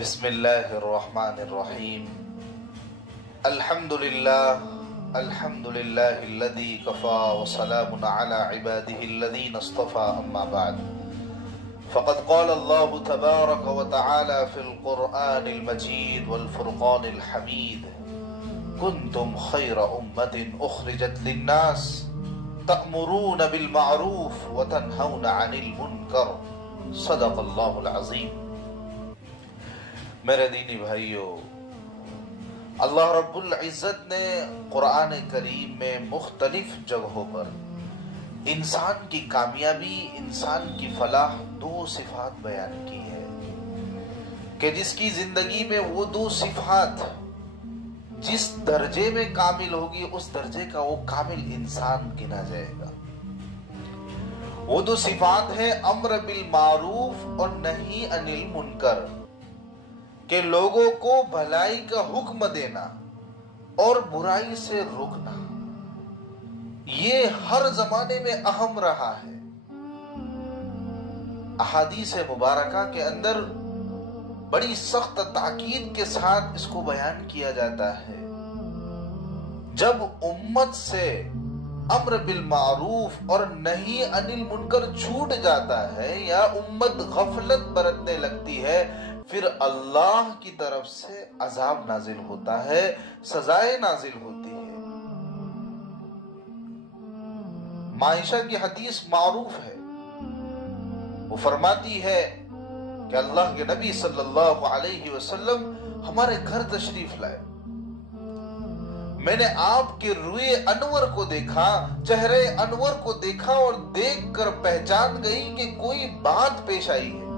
بسم اللہ الرحمن الرحیم الحمد للہ الذی کفا وسلام علی عباده الذین اصطفى اما بعد فقد قال اللہ تبارک وتعالی فی القرآن المجید والفرقان الحمید کنتم خیر امت اخرجت للناس تأمرون بالمعروف وتنہون عن المنکر صدق اللہ العظیم۔ میرے دینی بھائیو، اللہ رب العزت نے قرآن کریم میں مختلف جگہوں پر انسان کی کامیابی، انسان کی فلاح دو صفات بیان کی ہے کہ جس کی زندگی میں وہ دو صفات جس درجے میں کامل ہوگی اس درجے کا وہ کامل انسان گنا جائے گا۔ وہ دو صفات ہیں امر بالمعروف اور نہی عن المنکر، کہ لوگوں کو بھلائی کا حکم دینا اور برائی سے روکنا۔ یہ ہر زمانے میں اہم رہا ہے۔ احادیث مبارکہ کے اندر بڑی سخت تاکید کے ساتھ اس کو بیان کیا جاتا ہے۔ جب امت سے امر بالمعروف اور نہی عن المنکر چھوٹ جاتا ہے یا امت غفلت برتنے لگتی ہے، پھر اللہ کی طرف سے عذاب نازل ہوتا ہے، سزائیں نازل ہوتی ہے۔ عائشہ کی حدیث معروف ہے، وہ فرماتی ہے کہ اللہ کے نبی صلی اللہ علیہ وسلم ہمارے گھر تشریف لائے۔ میں نے آپ کے روئے انور کو دیکھا، چہرے انور کو دیکھا اور دیکھ کر پہچان گئی کہ کوئی بات پیش آئی ہے۔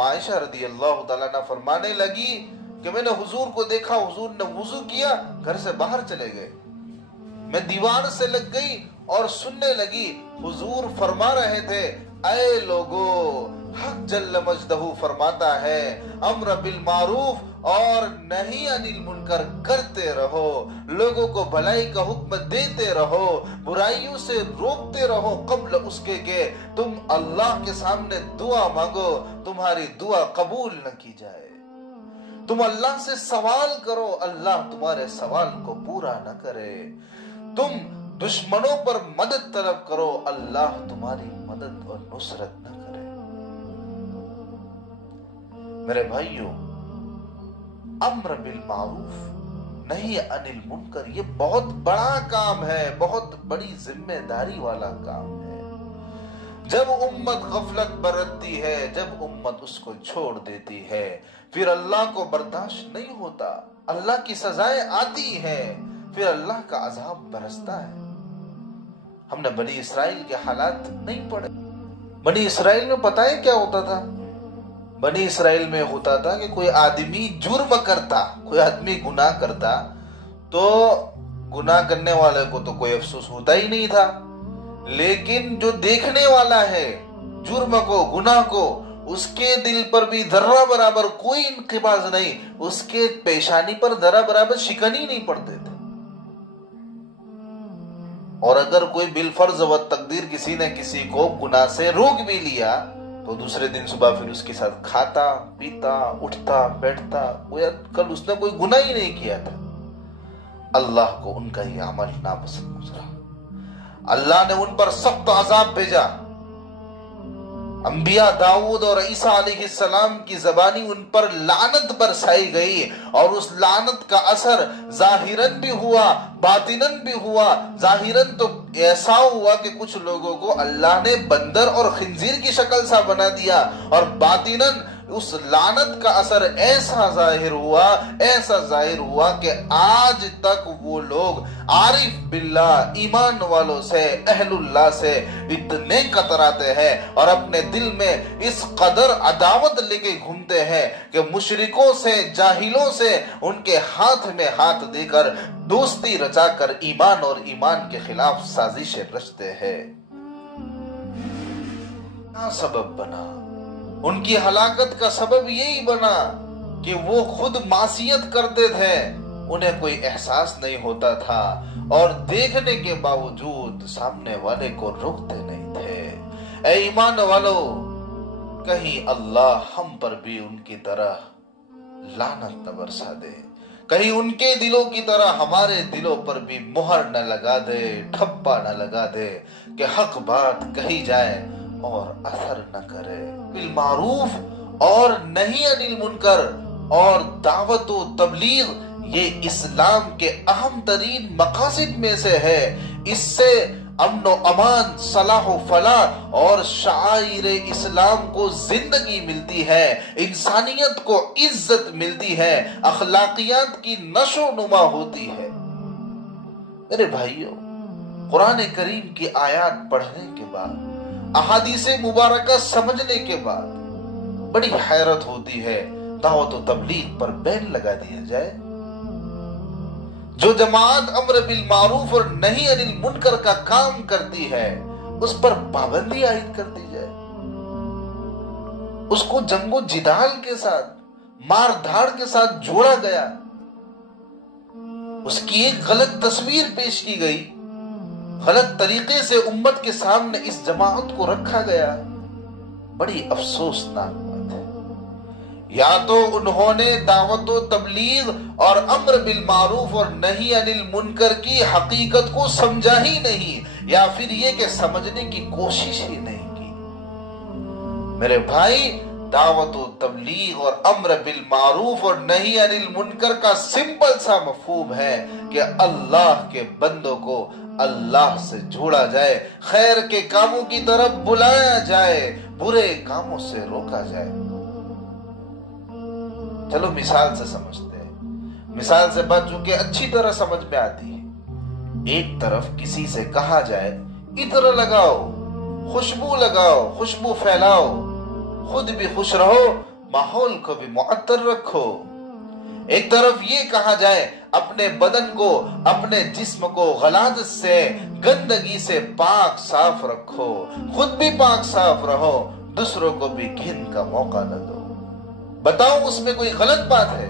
عائشہ رضی اللہ تعالیٰ عنہ فرمانے لگی کہ میں نے حضور کو دیکھا، حضور نے وضو کیا، گھر سے باہر چلے گئے۔ میں دیوار سے لگ گئی اور سننے لگی، حضور فرما رہے تھے، اے لوگو، حق جل مجدہ فرماتا ہے امر بالمعروف اور نہی عن المنکر کرتے رہو، لوگوں کو بھلائی کا حکم دیتے رہو، برائیوں سے روکتے رہو، قبل اس کے کہ تم اللہ کے سامنے دعا مانگو، تمہاری دعا قبول نہ کی جائے۔ تم اللہ سے سوال کرو، اللہ تمہارے سوال کو پورا نہ کرے۔ تم دشمنوں پر مدد طلب کرو، اللہ تمہاری مدد اور نصرت نہ کرے۔ میرے بھائیوں، امر بالمعروف نہی عن المنکر یہ بہت بڑا کام ہے، بہت بڑی ذمہ داری والا کام ہے۔ جب امت غفلت برتتی ہے، جب امت اس کو چھوڑ دیتی ہے، پھر اللہ کو برداشت نہیں ہوتا، اللہ کی سزائیں آتی ہیں، پھر اللہ کا عذاب برستا ہے۔ ہم نے بنی اسرائیل کے حالات نہیں پڑھے۔ بنی اسرائیل میں پتہ ہے کیا ہوتا تھا؟ بنی اسرائیل میں ہوتا تھا کہ کوئی آدمی جرم کرتا، کوئی آدمی گناہ کرتا تو گناہ کرنے والے کو تو کوئی افسوس ہوتا ہی نہیں تھا، لیکن جو دیکھنے والا ہے جرم کو، گناہ کو، اس کے دل پر بھی ذرہ برابر کوئی انقباض نہیں، اس کے پیشانی پر ذرہ برابر شکن ہی نہیں پڑتے تھے۔ اور اگر کوئی بالفرض و تقدیر کسی نے کسی کو گناہ سے روک بھی لیا تو دوسرے دن صبح پھر اس کے ساتھ کھاتا، پیتا، اٹھتا، بیٹھتا، کل اس نے کوئی گناہ ہی نہیں کیا تھا۔ اللہ کو ان کا یہ عمل ناپسند گزرا، اللہ نے ان پر سخت عذاب بھیجا۔ انبیاء داؤد اور عیسیٰ علیہ السلام کی زبانی ان پر لعنت برسائی گئی، اور اس لعنت کا اثر ظاہراً بھی ہوا، باطناً بھی ہوا۔ ظاہراً تو ایسا ہوا کہ کچھ لوگوں کو اللہ نے بندر اور خنزیر کی شکل سا بنا دیا، اور باطناً اس لعنت کا اثر ایسا ظاہر ہوا کہ آج تک وہ لوگ عارف باللہ، ایمان والوں سے، اہل اللہ سے اتنے کتراتے ہیں اور اپنے دل میں اس قدر عداوت لے کے گھومتے ہیں کہ مشرکوں سے، جاہلوں سے ان کے ہاتھ میں ہاتھ دے کر دوستی رچا کر ایمان اور ایمان کے خلاف سازشیں رچتے ہیں۔ کیا سبب بنا؟ ان کی ہلاکت کا سبب یہی بنا کہ وہ خود معصیت کرتے تھے، انہیں کوئی احساس نہیں ہوتا تھا، اور دیکھنے کے باوجود سامنے والے کو روکتے نہیں تھے۔ اے ایمان والو، کہیں اللہ ہم پر بھی ان کی طرح لعنت نہ برسا دے، کہیں ان کے دلوں کی طرح ہمارے دلوں پر بھی مہر نہ لگا دے، ٹھپا نہ لگا دے کہ حق بات کہی جائے اور اثر نہ کرے۔ بالمعروف اور نہی عن المنکر اور دعوت و تبلیغ یہ اسلام کے اہم ترین مقاصد میں سے ہے۔ اس سے امن و امان، صلاح و فلاح اور شعائر اسلام کو زندگی ملتی ہے، انسانیت کو عزت ملتی ہے، اخلاقیات کی نشو و نما ہوتی ہے۔ میرے بھائیوں، قرآن کریم کی آیات پڑھنے کے بعد، احادیث مبارکہ سمجھنے کے بعد بڑی حیرت ہوتی ہے دعوت و تبلیغ پر بین لگا دیا جائے۔ جو جماعت امر بالمعروف اور نہی عن المنکر کا کام کرتی ہے اس پر پابندی عائد کر دی جائے، اس کو جنگ و جدال کے ساتھ، مار دھاڑ کے ساتھ جوڑا گیا، اس کی ایک غلط تصویر پیش کی گئی، غلط طریقے سے امت کے سامنے اس جماعت کو رکھا گیا۔ بڑی افسوسناک بات ہے۔ یا تو انہوں نے دعوت و تبلیغ اور امر بالمعروف اور نہی عن المنکر کی حقیقت کو سمجھا ہی نہیں، یا پھر یہ کہ سمجھنے کی کوشش ہی نہیں کی۔ میرے بھائی، دعوت و تبلیغ اور امر بالمعروف اور نہی عن المنکر کا سمپل سا مفہوم ہے کہ اللہ کے بندوں کو اللہ سے جوڑا جائے، خیر کے کاموں کی طرف بلایا جائے، برے کاموں سے روکا جائے۔ چلو مثال سے سمجھتے ہیں، مثال سے بات چونکہ اچھی طرح سمجھ میں آتی ہے۔ ایک طرف کسی سے کہا جائے عطر لگاؤ، خوشبو لگاؤ، خوشبو پھیلاؤ، خود بھی خوش رہو، ماحول کو بھی معطر رکھو۔ ایک طرف یہ کہا جائے اپنے بدن کو، اپنے جسم کو غلاظت سے، گندگی سے پاک صاف رکھو، خود بھی پاک صاف رہو، دوسروں کو بھی گھن کا موقع نہ دو۔ بتاؤ اس میں کوئی غلط بات ہے؟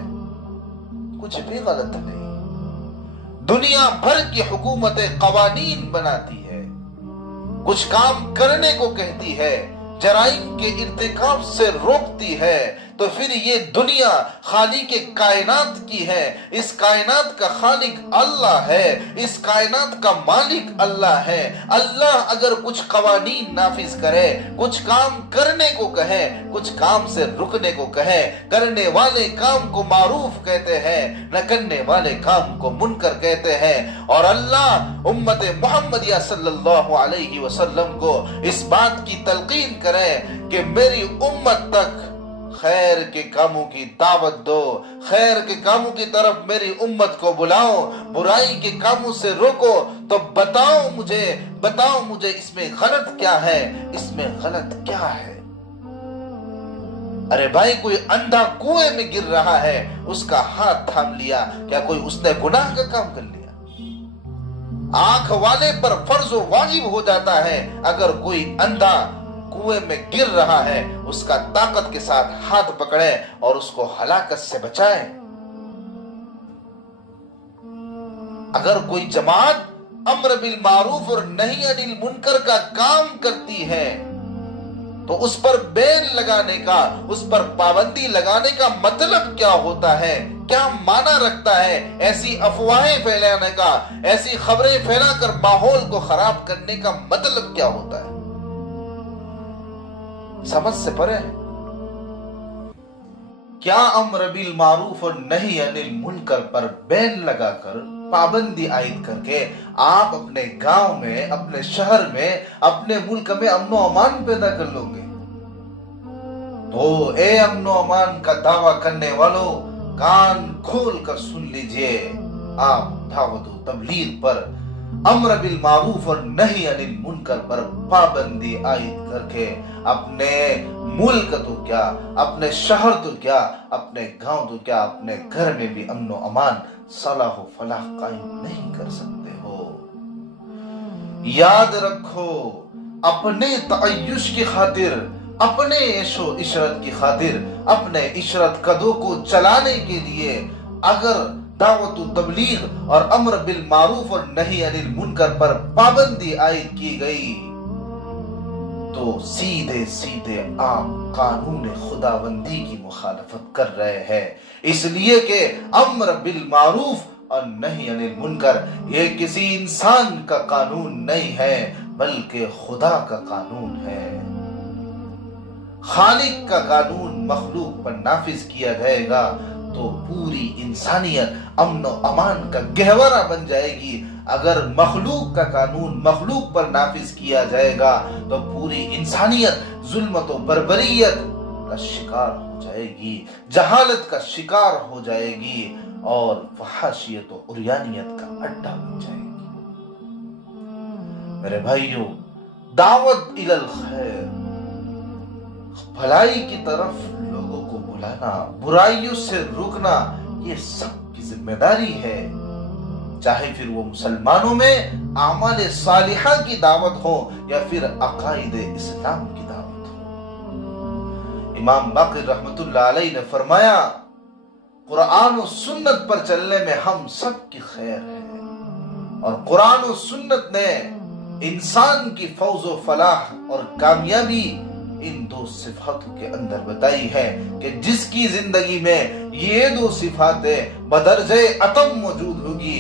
کچھ بھی غلط نہیں۔ دنیا بھر کی حکومتیں قوانین بناتی ہے، کچھ کام کرنے کو کہتی ہے، جرائم کے ارتکاب سے روکتی ہے، تو پھر یہ دنیا خالق کائنات کی ہے، اس کائنات کا خالق اللہ ہے، اس کائنات کا مالک اللہ ہے۔ اللہ اگر کچھ قوانین نافذ کرے، کچھ کام کرنے کو کہے، کچھ کام سے رکنے کو کہے، کرنے والے کام کو معروف کہتے ہیں، نہ کرنے والے کام کو منکر کہتے ہیں، اور اللہ امت محمدیہ صلی اللہ علیہ وسلم کو اس بات کی تلقین کرے کہ میری امت تک خیر کے کاموں کی دعوت دو، خیر کے کاموں کی طرف میری امت کو بلاؤ، برائی کے کاموں سے روکو، تو بتاؤ مجھے اس میں غلط کیا ہے، اس میں غلط کیا ہے؟ ارے بھائی، کوئی اندھا کنویں میں گر رہا ہے، اس کا ہاتھ تھام لیا، کیا کوئی اس نے گناہ کا کام کر لیا؟ آنکھ والے پر فرض و واجب ہو جاتا ہے اگر کوئی اندھا کنویں میں گر رہا ہے اس کا طاقت کے ساتھ ہاتھ پکڑے اور اس کو ہلاکت سے بچائے۔ اگر کوئی جماعت امر بالمعروف اور نہی عن المنکر کا کام کرتی ہے تو اس پر بین لگانے کا، اس پر پابندی لگانے کا مطلب کیا ہوتا ہے، کیا معنی رکھتا ہے؟ ایسی افواہیں پھیلانے کا، ایسی خبریں پھیلا کر ماحول کو خراب کرنے کا مطلب کیا ہوتا ہے؟ سمجھ سے پرے ہے۔ کیا امر بالمعروف اور نہی عن المنکر پر بین لگا کر، پابندی عائد کر کے آپ اپنے گاؤں میں، اپنے شہر میں، اپنے ملک میں امن و امان پیدا کر لو گے؟ تو اے امن و امان کا دعویٰ کرنے والوں، کان کھول کر سن لیجئے، آپ دعوت و تبلیغ پر، امر بالمعروف اور نہی عن المنکر پر پابندی عائد کر کے اپنے ملک تو کیا، اپنے شہر تو کیا، اپنے گاؤں تو کیا، اپنے گھر میں بھی امن و امان، صلاح و فلاح قائم نہیں کر سکتے ہو۔ یاد رکھو، اپنے تعیش کی خاطر، اپنے عیش و عشرت کی خاطر، اپنے عشرت قدوں کو چلانے کے لیے اگر دعوت و تبلیغ اور امر بالمعروف اور نہی عن المنکر پر پابندی عائد کی گئی تو سیدھے سیدھے آپ قانون خداوندی کی مخالفت کر رہے ہیں، اس لیے کہ امر بالمعروف اور نہی عن المنکر یہ کسی انسان کا قانون نہیں ہے بلکہ خدا کا قانون ہے۔ خالق کا قانون مخلوق پر نافذ کیا جائے گا تو پوری انسانیت امن و امان کا گہوارہ بن جائے گی، اگر مخلوق کا قانون مخلوق پر نافذ کیا جائے گا تو پوری انسانیت ظلمت و بربریت کا شکار ہو جائے گی، جہالت کا شکار ہو جائے گی اور فحاشیت و عریانیت کا اڈا بن جائے گی۔ میرے بھائیوں، دعوت الی الخیر، بھلائی کی طرف لوگوں کو بلانا، برائیوں سے روکنا، یہ سب کی ذمہ داری ہے، چاہے پھر وہ مسلمانوں میں اعمال صالحہ کی دعوت ہو یا پھر عقائد اسلام کی دعوت ہو۔ امام باقر رحمت اللہ علیہ نے فرمایا، قرآن و سنت پر چلنے میں ہم سب کی خیر ہے، اور قرآن و سنت نے انسان کی فوز و فلاح اور کامیابی ان دو صفاتوں کے اندر بتائی ہے کہ جس کی زندگی میں یہ دو صفاتیں بدرجہ اتم موجود ہوگی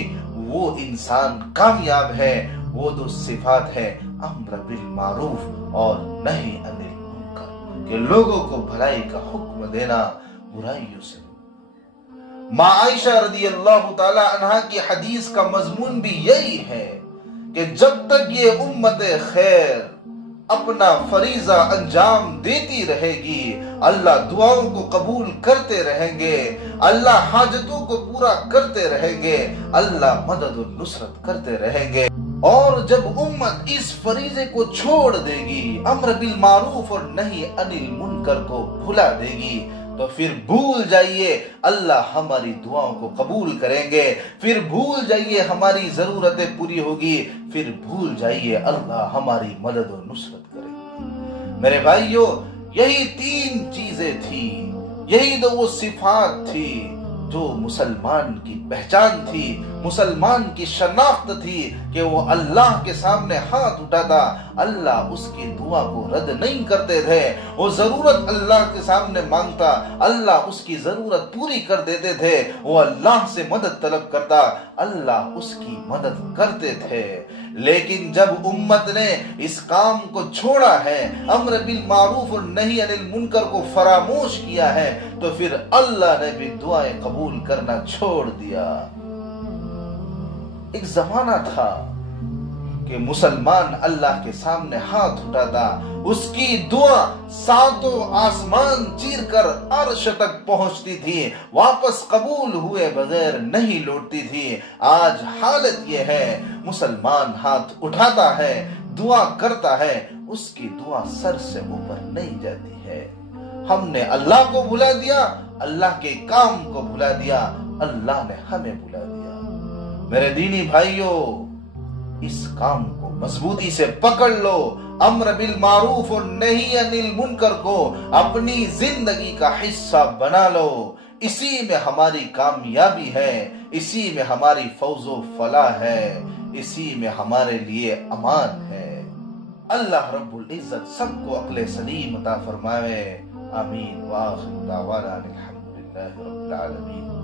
وہ انسان کامیاب ہے۔ وہ دو صفات ہے امر بالمعروف اور نہی عن المنکر، کہ لوگوں کو بھلائی کا حکم دینا، برائیوں سے روکنا۔ ماں عائشہ رضی اللہ تعالی عنہا کی حدیث کا مضمون بھی یہی ہے کہ جب تک یہ امت خیر اپنا فریضہ انجام دیتی رہے گی، اللہ دعاؤں کو قبول کرتے رہیں گے، اللہ حاجتوں کو پورا کرتے رہیں گے، اللہ مدد و نصرت کرتے رہیں گے، اور جب امت اس فریضے کو چھوڑ دے گی، امر بالمعروف اور نہی عن المنکر کو بھلا دے گی، تو پھر بھول جائیے اللہ ہماری دعاؤں کو قبول کریں گے، پھر بھول جائیے ہماری ضرورتیں پوری ہوگی، پھر بھول جائیے اللہ ہماری مدد و نصرت کرے گی۔ میرے بھائیوں، یہی تین چیزیں تھی، یہی دو وہ صفات تھی جو مسلمان کی پہچان تھی، مسلمان کی شناخت تھی کہ وہ اللہ کے سامنے ہاتھ اٹھاتا، اللہ اس کی دعا کو رد نہیں کرتے تھے، وہ ضرورت اللہ کے سامنے مانگتا، اللہ اس کی ضرورت پوری کر دیتے تھے، وہ اللہ سے مدد طلب کرتا، اللہ اس کی مدد کرتے تھے۔ لیکن جب امت نے اس کام کو چھوڑا ہے، امر بالمعروف اور نہی عن المنکر کو فراموش کیا ہے، تو پھر اللہ نے بھی دعائیں قبول کرنا چھوڑ دیا۔ ایک زمانہ تھا کہ مسلمان اللہ کے سامنے ہاتھ اٹھاتا، اس کی دعا ساتوں آسمان چیر کر عرش تک پہنچتی تھی، واپس قبول ہوئے بغیر نہیں لوٹتی تھی۔ آج حالت یہ ہے، مسلمان ہاتھ اٹھاتا ہے، دعا کرتا ہے، اس کی دعا سر سے اوپر نہیں جاتی ہے۔ ہم نے اللہ کو بھلا دیا، اللہ کے کام کو بھلا دیا، اللہ نے ہمیں بھلا دیا۔ میرے دینی بھائیوں، اس کام کو مضبوطی سے پکڑ لو، امر بالمعروف اور نہی عن المنکر کو اپنی زندگی کا حصہ بنا لو، اسی میں ہماری کامیابی ہے، اسی میں ہماری فوز و فلاح ہے، اسی میں ہمارے لیے امان ہے۔ اللہ رب العزت سب کو عقل سلیم عطا فرمائے، آمین، وآخر دعوانا الحمدللہ رب العالمین۔